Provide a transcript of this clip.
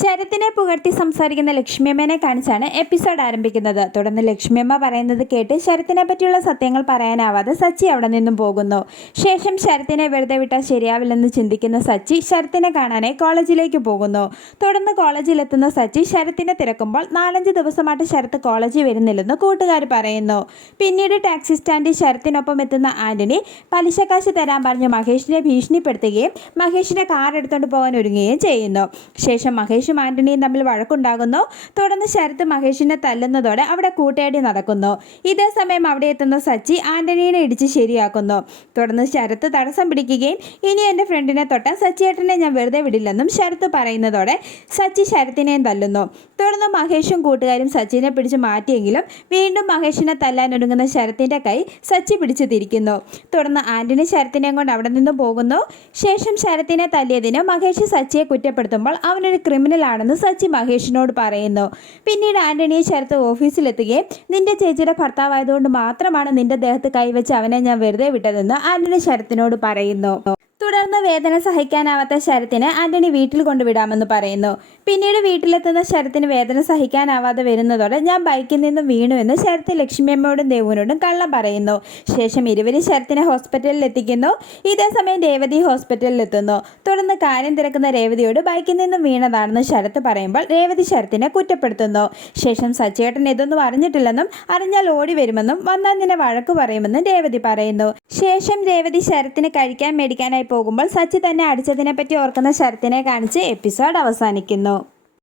ശരത്തിനെ പുകഴ്ത്തി സംസാരിക്കുന്ന ലക്ഷ്മിയമ്മേനെ കാണിച്ചാണ് എപ്പിസോഡ് ആരംഭിക്കുന്നത്. തുടർന്ന് ലക്ഷ്മിയമ്മ പറയുന്നത് കേട്ട് ശരത്തിനെ പറ്റിയുള്ള സത്യങ്ങൾ പറയാനാവാതെ സച്ചി അവിടെ നിന്നും പോകുന്നു. ശേഷം ശരത്തിനെ വെറുതെ വിട്ടാൽ ശരിയാവില്ലെന്ന് ചിന്തിക്കുന്ന സച്ചി ശരത്തിനെ കാണാനായി കോളേജിലേക്ക് പോകുന്നു. തുടർന്ന് കോളേജിലെത്തുന്ന സച്ചി ശരത്തിനെ തിരക്കുമ്പോൾ നാലഞ്ച് ദിവസമായിട്ട് ശരത്ത് കോളേജിൽ വരുന്നില്ലെന്ന് കൂട്ടുകാർ പറയുന്നു. പിന്നീട് ടാക്സി സ്റ്റാൻഡിൽ ശരത്തിനൊപ്പം എത്തുന്ന ആന്റണി പലിശക്കാശ് തരാൻ പറഞ്ഞ് മഹേഷിനെ ഭീഷണിപ്പെടുത്തുകയും മഹേഷിനെ കാർ എടുത്തുകൊണ്ട് പോകാൻ ഒരുങ്ങുകയും ചെയ്യുന്നു. ശേഷം മഹേഷും ആന്റണിയും തമ്മിൽ വഴക്കുണ്ടാകുന്നു. തുടർന്ന് ശരത് മഹേഷിനെ തല്ലുന്നതോടെ അവിടെ കൂട്ടയടി നടക്കുന്നു. ഇതേ സമയം അവിടെ എത്തുന്ന സച്ചി ആന്റണിയെ ഇടിച്ച് ശരിയാക്കുന്നു. തുടർന്ന് ശരത്ത് തടസ്സം പിടിക്കുകയും ഇനി എന്റെ ഫ്രണ്ടിനെ തൊട്ടാൽ സച്ചിയേട്ടനെ ഞാൻ വെറുതെ വിടില്ലെന്നും ശരത്ത് പറയുന്നതോടെ സച്ചി ശരത്തിനെയും തല്ലുന്നു. തുടർന്ന് മഹേഷും കൂട്ടുകാരും സച്ചിനെ പിടിച്ച് മാറ്റിയെങ്കിലും വീണ്ടും മഹേഷിനെ തല്ലാൻ ഒരുങ്ങുന്ന കൈ സച്ചി പിടിച്ചു തിരിക്കുന്നു. തുടർന്ന് ആന്റണി ശരത്തിനെയും കൊണ്ട് അവിടെ നിന്ന് പോകുന്നു. ശേഷം ശരത്തിനെ തല്ലിയതിന് മഹേഷ് സച്ചിയെ കുറ്റപ്പെടുത്തുമ്പോൾ അവനൊരു ക്രിമിനൽ ആണെന്ന് സച്ചി മഹേഷിനോട് പറയുന്നു. പിന്നീട് ആന്റണിയെ ശരത്ത് ഓഫീസിലെത്തുകയും നിന്റെ ചേച്ചിയുടെ ഭർത്താവായതുകൊണ്ട് മാത്രമാണ് നിന്റെ ദേഹത്ത് കൈവച്ച് അവനെ ഞാൻ വെറുതെ വിട്ടതെന്ന് ആന്റണി ശരത്തിനോട് പറയുന്നു. തുടർന്ന് വേദന സഹിക്കാനാവാത്ത ശരത്തിന് ആന്റണി വീട്ടിൽ കൊണ്ടുവിടാമെന്ന് പറയുന്നു. പിന്നീട് വീട്ടിലെത്തുന്ന ശരത്തിന് വേദന സഹിക്കാനാവാതെ വരുന്നതോടെ ഞാൻ ബൈക്കിൽ നിന്നും വീണുവെന്ന് ശരത്ത് ലക്ഷ്മിയമ്മയോടും ദേവുവിനോടും കള്ളം പറയുന്നു. ശേഷം ഇരുവരും ശരത്തിനെ ഹോസ്പിറ്റലിൽ എത്തിക്കുന്നു. ഇതേ സമയം രേവതി ഹോസ്പിറ്റലിൽ എത്തുന്നു. തുടർന്ന് കാര്യം തിരക്കുന്ന രേവതിയോട് ബൈക്കിൽ നിന്നും വീണതാണെന്ന് ശരത്ത് പറയുമ്പോൾ രേവതി ശരത്തിനെ കുറ്റപ്പെടുത്തുന്നു. ശേഷം സച്ചേട്ടൻ ഇതൊന്നും അറിഞ്ഞിട്ടില്ലെന്നും അറിഞ്ഞാൽ ഓടി വരുമെന്നും വന്നാൽ നിന്നെ വഴക്ക് പറയുമെന്നും രേവതി പറയുന്നു. ശേഷം രേവതി ശരത്തിന് കഴിക്കാൻ മേടിക്കാനായി പോകുമ്പോൾ സച്ചി തന്നെ അടിച്ചതിനെ പറ്റി ഓർക്കുന്ന ശരത്തിനെ കാണിച്ച് എപ്പിസോഡ് അവസാനിക്കുന്നു.